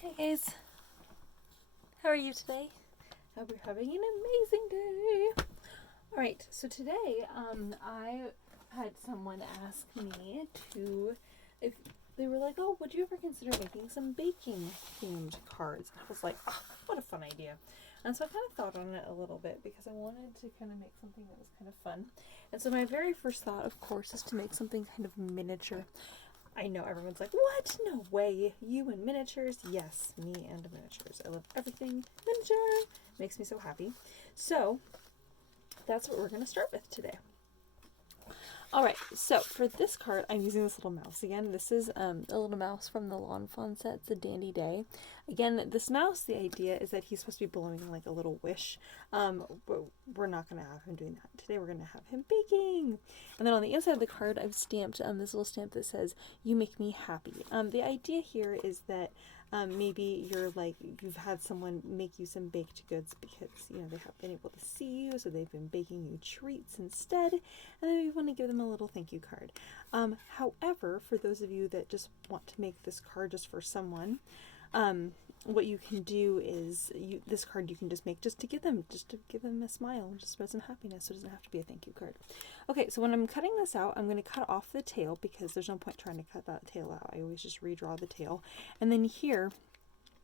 Hey guys, how are you today? Hope you're having an amazing day. Alright, so today I had someone ask me if they were like, oh, would you ever consider making some baking themed cards? And I was like, oh, what a fun idea. And so I kind of thought on it a little bit because I wanted to kind of make something that was kind of fun. And so my very first thought, of course, is to make something kind of miniature. I know everyone's like, what? No way. You and miniatures? Yes, me and miniatures. I love everything miniature. Makes me so happy. So that's what we're going to start with today. Alright, so for this card, I'm using this little mouse again. This is a little mouse from the Lawn Fawn set. It's a Dandy Day. Again, this mouse, the idea is that he's supposed to be blowing like a little wish. But we're not going to have him doing that. Today we're going to have him baking. And then on the inside of the card, I've stamped this little stamp that says, "You make me happy." The idea here is that maybe you've had someone make you some baked goods because, they have been able to see you, so they've been baking you treats instead, and then you want to give them a little thank you card. However, for those of you that just want to make this card just for someone, what you can do is this card you can just make just to give them a smile, just spread some happiness, so it doesn't have to be a thank you card. Okay, so when I'm cutting this out, I'm going to cut off the tail because there's no point trying to cut that tail out. I always just redraw the tail. And then here,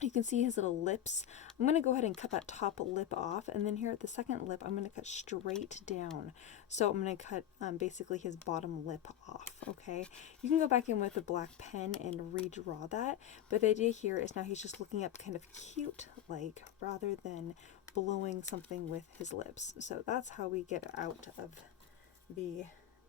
you can see his little lips. I'm going to go ahead and cut that top lip off, and then here at the second lip, I'm going to cut straight down. So I'm going to cut basically his bottom lip off, okay? You can go back in with a black pen and redraw that, but the idea here is now he's just looking up kind of cute, like, rather than blowing something with his lips. So that's how we get out of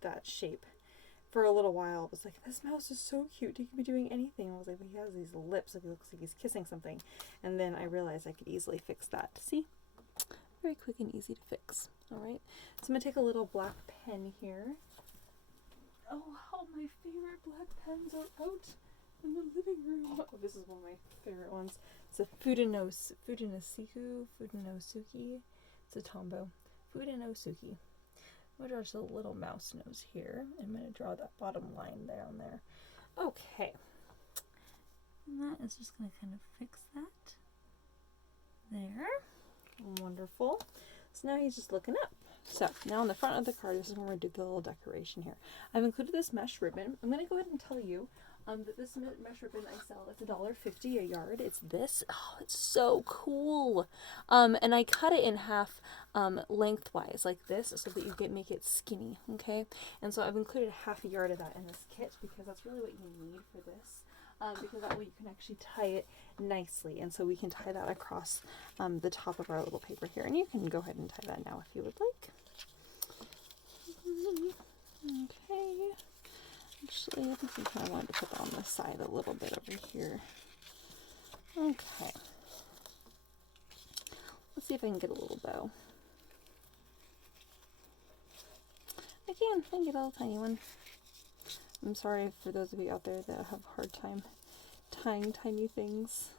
that shape. For a little while, it was like, this mouse is so cute. He can be doing anything. I was like, well, he has these lips. Like, he looks like he's kissing something. And then I realized I could easily fix that. See? Very quick and easy to fix. All right. So I'm going to take a little black pen here. Oh, how my favorite black pens are out in the living room. Oh, this is one of my favorite ones. It's a Fudenosuke. It's a Tombow. Fudenosuke. I'm going to draw just a little mouse nose here. I'm going to draw that bottom line down there. Okay. And that is just going to kind of fix that. There. Wonderful. So now he's just looking up. So now on the front of the card, this is when we're going to do the little decoration here. I've included this mesh ribbon. I'm going to go ahead and tell you that this mesh ribbon I sell, it's $1.50 a yard. It's this. Oh, it's so cool. And I cut it in half lengthwise like this so that you make it skinny, okay? And so I've included half a yard of that in this kit because that's really what you need for this. Because that way you can actually tie it nicely. And so we can tie that across the top of our little paper here. And you can go ahead and tie that now if you would like. Okay. Actually, I think we kind of wanted to put that on the side a little bit over here. Okay. Let's see if I can get a little bow. I can get a little tiny one. I'm sorry for those of you out there that have a hard time tying tiny things.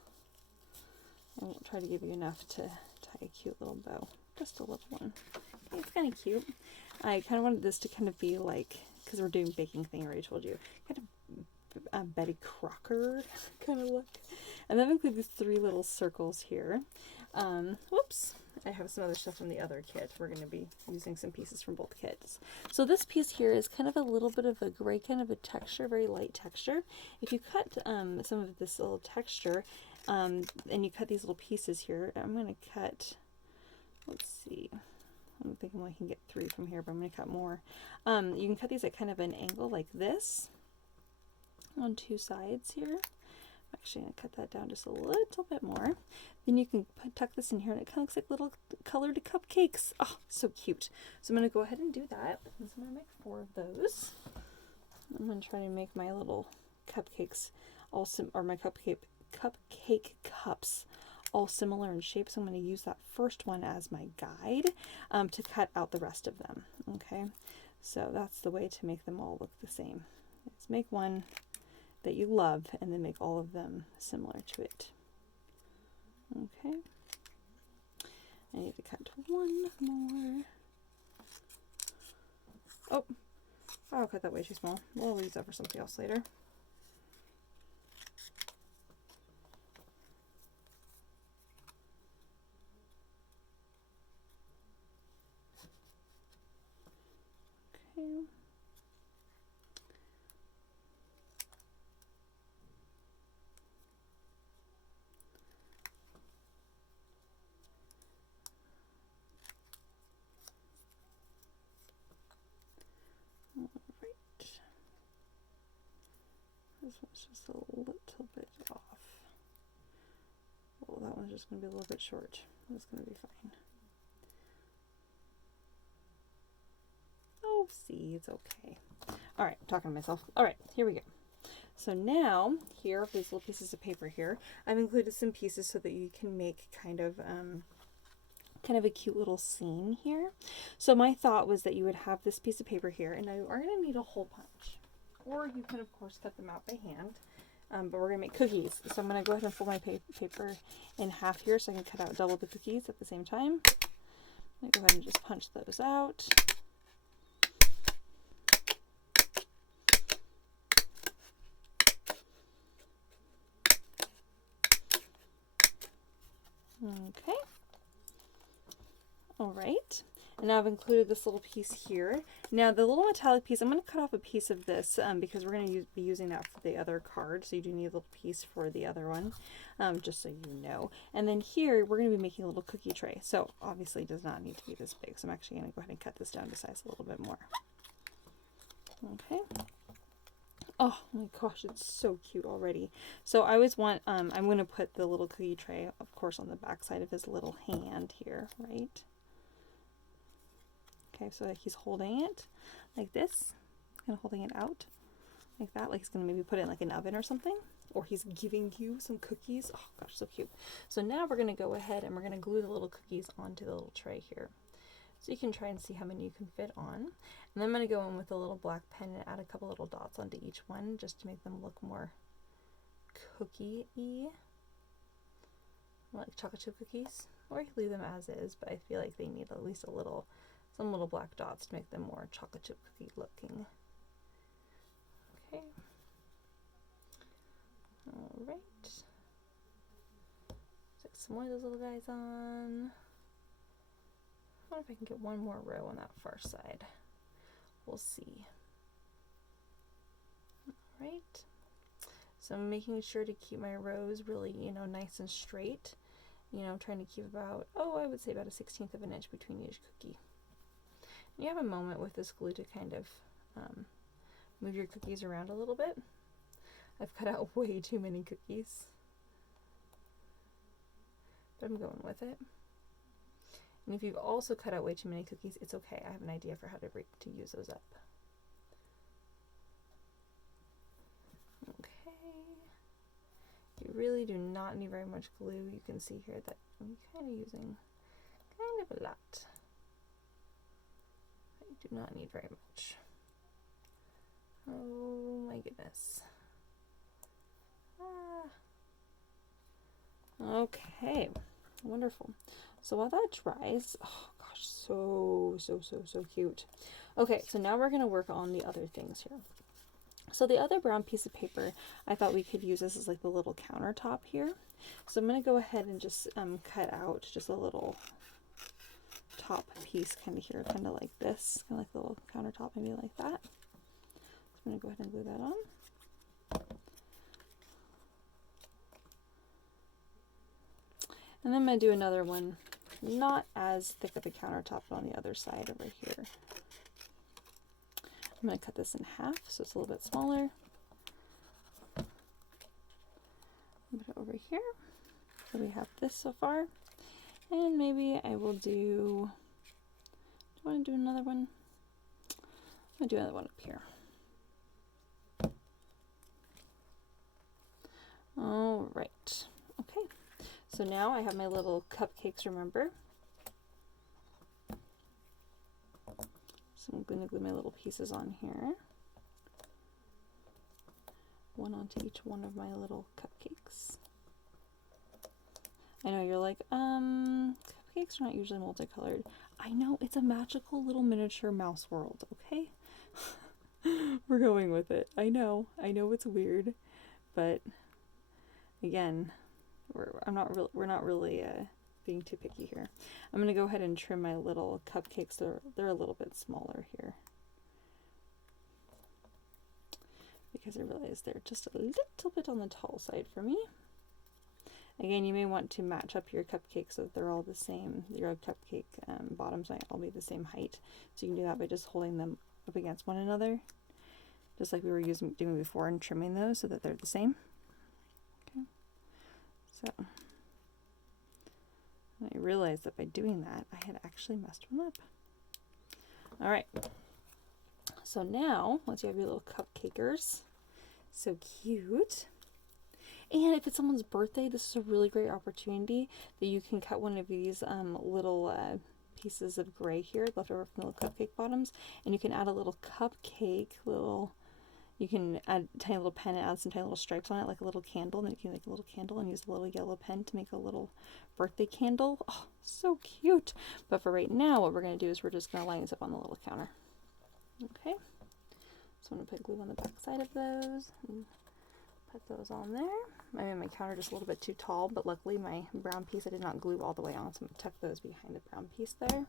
I won't try to give you enough to tie a cute little bow. Just a little one. Okay, it's kind of cute. I kind of wanted this to kind of be like, because we're doing baking thing, I already told you, kind of Betty Crocker kind of look. And then I've included these 3 little circles here. Whoops. I have some other stuff from the other kit. We're going to be using some pieces from both kits. So this piece here is kind of a little bit of a gray kind of a texture, very light texture. If you cut some of this little texture and you cut these little pieces here, I'm going to cut, let's see, I'm thinking I can get 3 from here, but I'm going to cut more. You can cut these at kind of an angle like this on 2 sides here. I'm actually going to cut that down just a little bit more. Then you can tuck this in here and it kind of looks like little colored cupcakes. Oh, so cute. So I'm going to go ahead and do that. So I'm going to make 4 of those. I'm going to try to make my little cupcakes or my cupcake cups all similar in shape. So I'm going to use that first one as my guide to cut out the rest of them. Okay, so that's the way to make them all look the same. Let's make one that you love and then make all of them similar to it. Okay, I need to cut 1 more. Oh, I'll cut that way too small. We'll use that for something else later. This one's just a little bit off. Well, that one's just going to be a little bit short. That's going to be fine. Oh, see, it's okay. All right, I'm talking to myself. All right, here we go. So now, here, these little pieces of paper here, I've included some pieces so that you can make kind of a cute little scene here. So my thought was that you would have this piece of paper here, and now you are going to need a hole punch. Or you can, of course, cut them out by hand. But we're going to make cookies. So I'm going to go ahead and fold my paper in half here so I can cut out double the cookies at the same time. I'm going to go ahead and just punch those out. Okay. All right. And now I've included this little piece here. Now the little metallic piece, I'm going to cut off a piece of this because we're going to be using that for the other card. So you do need a little piece for the other one, just so you know. And then here, we're going to be making a little cookie tray. So obviously it does not need to be this big. So I'm actually going to go ahead and cut this down to size a little bit more. Okay. Oh my gosh, it's so cute already. So I always want, I'm going to put the little cookie tray, of course, on the back side of his little hand here, right? Okay, so he's holding it like this, kind of holding it out like that, like he's going to maybe put it in like an oven or something, or he's giving you some cookies. Oh gosh, so cute. So now we're going to go ahead and we're going to glue the little cookies onto the little tray here. So you can try and see how many you can fit on. And then I'm going to go in with a little black pen and add a couple little dots onto each one just to make them look more cookie-y. Like chocolate chip cookies. Or you can leave them as is, but I feel like they need at least some little black dots to make them more chocolate chip cookie looking. Okay. Alright. Stick some more of those little guys on. I wonder if I can get one more row on that far side. We'll see. Alright. So I'm making sure to keep my rows really, nice and straight. I'm trying to keep about, I would say about a 1/16 of an inch between each cookie. And you have a moment with this glue to kind of move your cookies around a little bit. I've cut out way too many cookies, but I'm going with it. And if you've also cut out way too many cookies, it's okay. I have an idea for how to use those up. Okay. You really do not need very much glue. You can see here that I'm kind of using kind of a lot. I do not need very much. Oh my goodness. Okay, wonderful. So while that dries, oh gosh, so cute. Okay, so now we're going to work on the other things here. So the other brown piece of paper, I thought we could use this as like the little countertop here. So I'm going to go ahead and just cut out just a little top piece kind of here, kind of like this, kind of like the little countertop, maybe like that. So I'm going to go ahead and glue that on. And then I'm going to do another one, not as thick of a countertop, but on the other side over here. I'm going to cut this in half so it's a little bit smaller. Put it over here. So we have this so far. And maybe I will do I want to do another one? I'm going to do another one up here. All right. Okay. So now I have my little cupcakes, remember? So I'm going to glue my little pieces on here. One onto each one of my little cupcakes. I know you're like, cupcakes are not usually multicolored. I know, it's a magical little miniature mouse world, okay? We're going with it. I know it's weird, but again, we're not really being too picky here. I'm gonna go ahead and trim my little cupcakes. They're a little bit smaller here because I realize they're just a little bit on the tall side for me. Again, you may want to match up your cupcakes so that they're all the same. Your cupcake bottoms might all be the same height. So you can do that by just holding them up against one another. just like we were doing before, and trimming those so that they're the same. Okay. So I realized that by doing that, I had actually messed one up. All right. So now, once you have your little cupcakers, so cute. And if it's someone's birthday, this is a really great opportunity that you can cut one of these little pieces of gray here left over from the little cupcake bottoms, and you can add a little cupcake, you can add a tiny little pen and add some tiny little stripes on it, like a little candle. Then you can make a little candle and use a little yellow pen to make a little birthday candle. Oh, so cute. But for right now, what we're going to do is we're just going to line these up on the little counter. Okay. So I'm going to put glue on the back side of those and put those on there. I made my counter just a little bit too tall, but luckily my brown piece I did not glue all the way on, so I'm going to tuck those behind the brown piece there.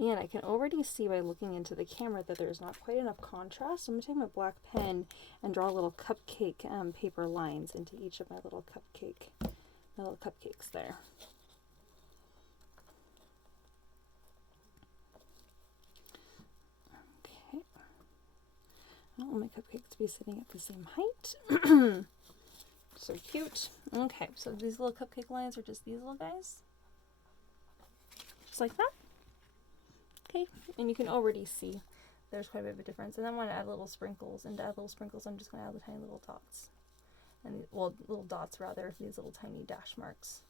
And I can already see by looking into the camera that there's not quite enough contrast. So I'm going to take my black pen and draw little cupcake paper lines into each of my little cupcakes there. Okay. I want my cupcakes to be sitting at the same height. So cute. Okay, so these little cupcake lines are just these little guys. Just like that. Okay, and you can already see there's quite a bit of a difference. And then I want to add little sprinkles, and to add little sprinkles, I'm just going to add the tiny little dots. And, well, little dots rather, these little tiny dash marks.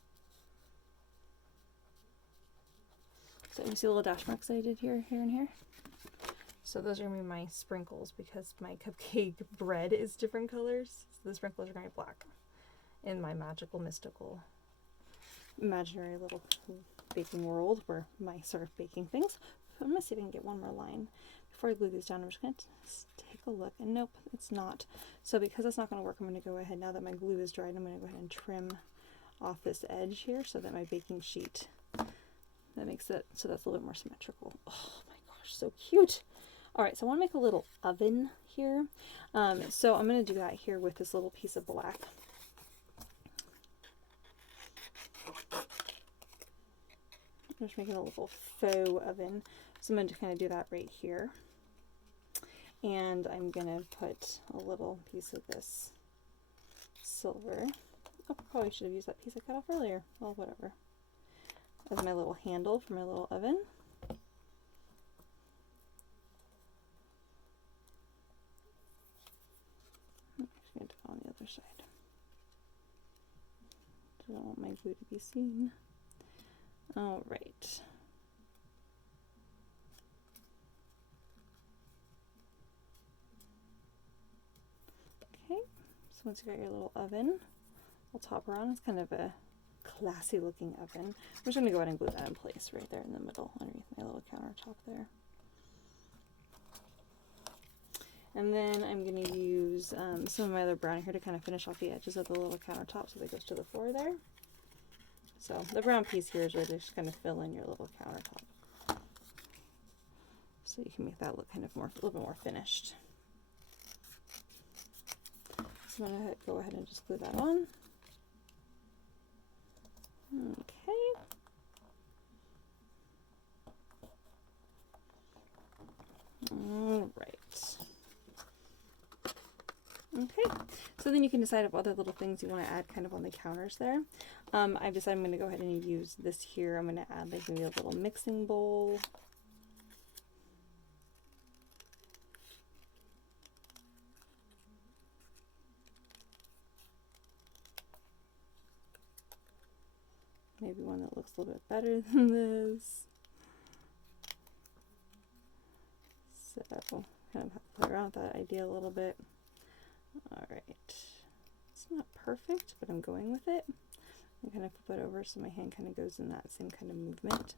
So you see the little dash marks that I did here, here, and here? So those are going to be my sprinkles because my cupcake bread is different colors. So the sprinkles are going to be black in my magical, mystical, imaginary little baking world where my sort of baking things. I'm going to see if I can get one more line. Before I glue these down, I'm just going to take a look. And nope, it's not. So because it's not going to work, I'm going to go ahead, now that my glue is dried, I'm going to go ahead and trim off this edge here so that my baking sheet, that makes it so that's a little bit more symmetrical. Oh my gosh, so cute. All right, so I want to make a little oven here. So I'm going to do that here with this little piece of black. I'm just making a little faux oven. So I'm going to kind of do that right here. And I'm going to put a little piece of this silver. Oh, probably should have used that piece I cut off earlier. Well, whatever. As my little handle for my little oven. I'm just going to do it on the other side. I don't want my glue to be seen. All right. Okay, so once you got your little oven, we'll top her on. It's kind of a classy looking oven. I'm just going to go ahead and glue that in place right there in the middle underneath my little countertop there. And then I'm going to use some of my other brown here to kind of finish off the edges of the little countertop so that goes to the floor there. So the brown piece here is really just going to fill in your little countertop. So you can make that look kind of more, a little bit more finished. So I'm going to go ahead and just glue that on. Okay. All right. Okay, so then you can decide what other little things you want to add kind of on the counters there. I've decided I'm going to go ahead and use this here. I'm going to add like maybe a little mixing bowl. Maybe one that looks a little bit better than this. So kind of have to play around with that idea a little bit. All right, it's not perfect, but I'm going with it. I kind of flip it over so my hand kind of goes in that same kind of movement.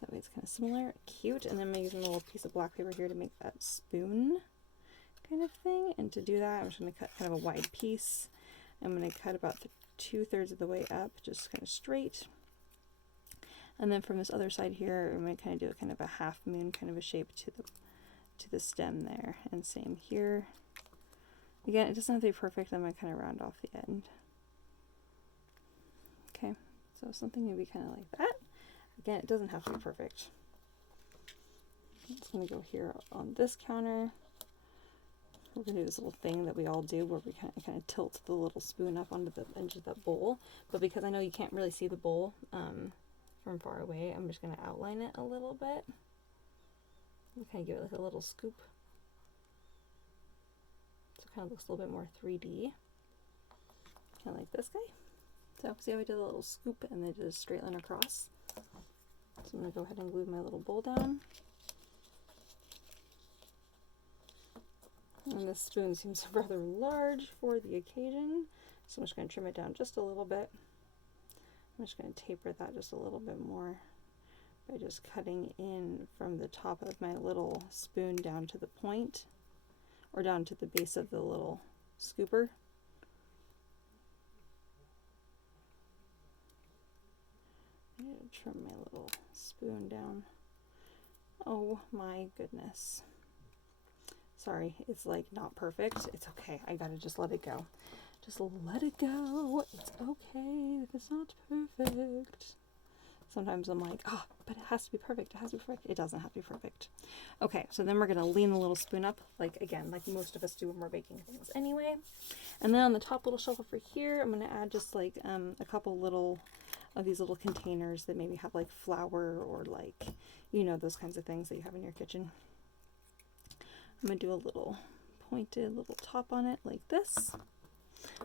That way it's kind of similar, cute. And then I'm using a little piece of black paper here to make that spoon kind of thing. And to do that, I'm just going to cut kind of a wide piece. I'm going to cut about 2/3 of the way up, just kind of straight. And then from this other side here, I'm going to kind of do a kind of a half moon kind of a shape to the stem there. And same here. Again, it doesn't have to be perfect. I'm going to kind of round off the end. Okay, so something maybe kind of like that. Again, it doesn't have to be perfect. It's going to go here on this counter. We're going to do this little thing that we all do where we kind of tilt the little spoon up onto the edge of that bowl. But because I know you can't really see the bowl from far away, I'm just going to outline it a little bit. Kind of give it like a little scoop. So it kind of looks a little bit more 3D. Kind of like this guy. So see how I did a little scoop and then did a straight line across? So I'm going to go ahead and glue my little bowl down. And this spoon seems rather large for the occasion, so I'm just going to trim it down just a little bit. I'm just going to taper that just a little bit more by just cutting in from the top of my little spoon down to the point, or down to the base of the little scooper. I'm going to trim my little spoon down. Oh my goodness. Sorry, it's like not perfect. It's okay. I gotta just let it go. Just let it go. It's okay if it's not perfect. Sometimes I'm like, oh, but it has to be perfect. It has to be perfect. It doesn't have to be perfect. Okay, so then we're gonna lean the little spoon up, like again, like most of us do when we're baking things anyway. And then on the top little shelf over here, I'm gonna add just like a couple little of these little containers that maybe have like flour or like, you know, those kinds of things that you have in your kitchen. I'm going to do a little pointed little top on it like this.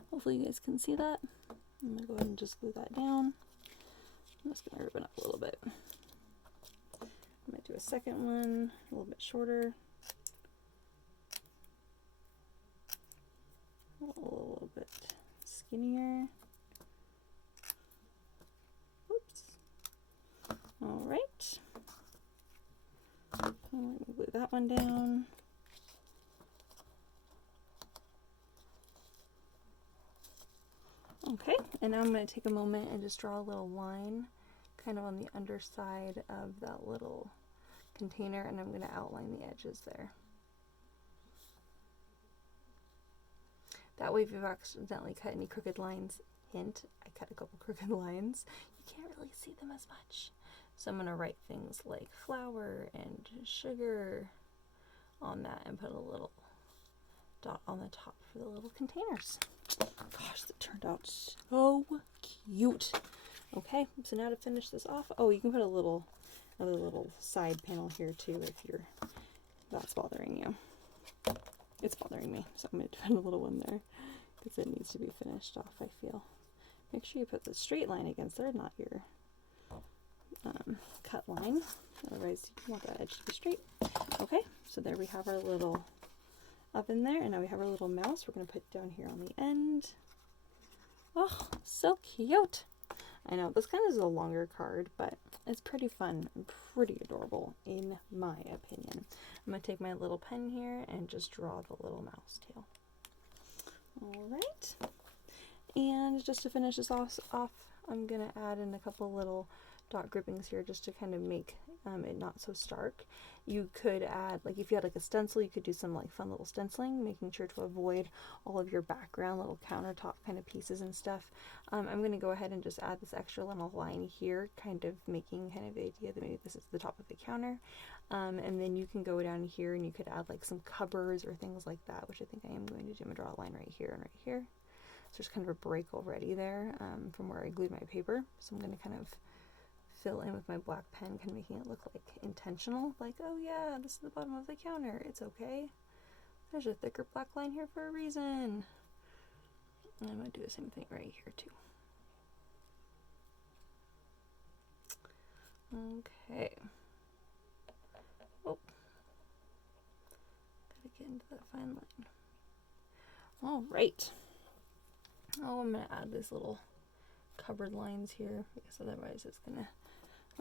Hopefully you guys can see that. I'm going to go ahead and just glue that down. I'm just going to ribbon up a little bit. I'm going to do a second one, a little bit shorter. A little bit skinnier. Oops. Alright. I'm going to glue that one down. Okay, and now I'm going to take a moment and just draw a little line kind of on the underside of that little container, and I'm going to outline the edges there. That way if you've accidentally cut any crooked lines, hint, I cut a couple crooked lines, you can't really see them as much. So I'm going to write things like flour and sugar on that and put a little dot on the top for the little containers. Gosh, that turned out so cute. Okay, so now to finish this off, oh, you can put another little side panel here too if that's bothering you. It's bothering me, so I'm going to put a little one there because it needs to be finished off, I feel. Make sure you put the straight line against there, not your cut line. Otherwise, you want that edge to be straight. Okay, so there we have our little oven there, and now we have our little mouse. We're going to put down here on the end. Oh, so cute. I know this kind of is a longer card, but it's pretty fun and pretty adorable in my opinion. I'm going to take my little pen here and just draw the little mouse tail. Alright, and just to finish this off, I'm going to add in a couple little dot grippings here just to kind of make it not so stark. You could add, like if you had like a stencil, you could do some like fun little stenciling, making sure to avoid all of your background little countertop kind of pieces and stuff. I'm going to go ahead and just add this extra little line here, kind of making kind of the idea that maybe this is the top of the counter. And then you can go down here and you could add like some cupboards or things like that, which I think I am going to do. I'm going to draw a line right here and right here. So there's kind of a break already there from where I glued my paper. So I'm going to kind of fill in with my black pen, kind of making it look like intentional, like, oh yeah, this is the bottom of the counter, it's okay. There's a thicker black line here for a reason. And I'm going to do the same thing right here too. Okay. Oh. Gotta get into that fine line. Alright. Oh, I'm going to add these little cupboard lines here because otherwise it's going to,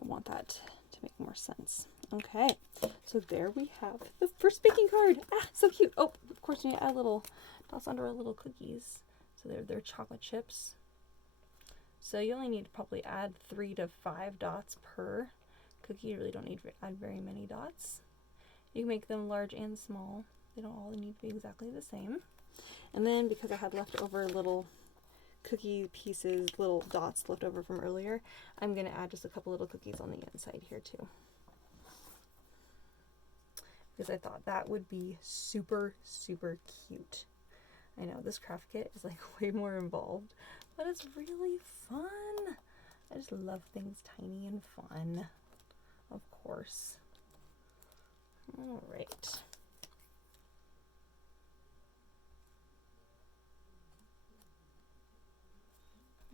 I want that to make more sense. Okay, so there we have the first baking card. Ah, so cute. Oh, of course, you need to add little dots under our little cookies. So they're chocolate chips. So you only need to probably add 3 to 5 dots per cookie. You really don't need to add very many dots. You can make them large and small. They don't all need to be exactly the same. And then because I had leftover little cookie pieces, little dots left over from earlier, I'm going to add just a couple little cookies on the inside here too. because I thought that would be super, super cute. I know this craft kit is like way more involved, but it's really fun. I just love things tiny and fun, of course. All right.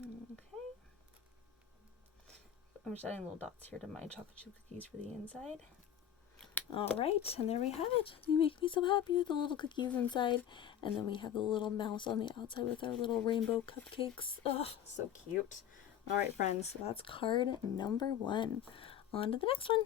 Okay. I'm just adding little dots here to my chocolate chip cookies for the inside. All right, and there we have it. You make me so happy with the little cookies inside. And then we have the little mouse on the outside with our little rainbow cupcakes. Oh, so cute. All right, friends, so that's card number 1. On to the next one.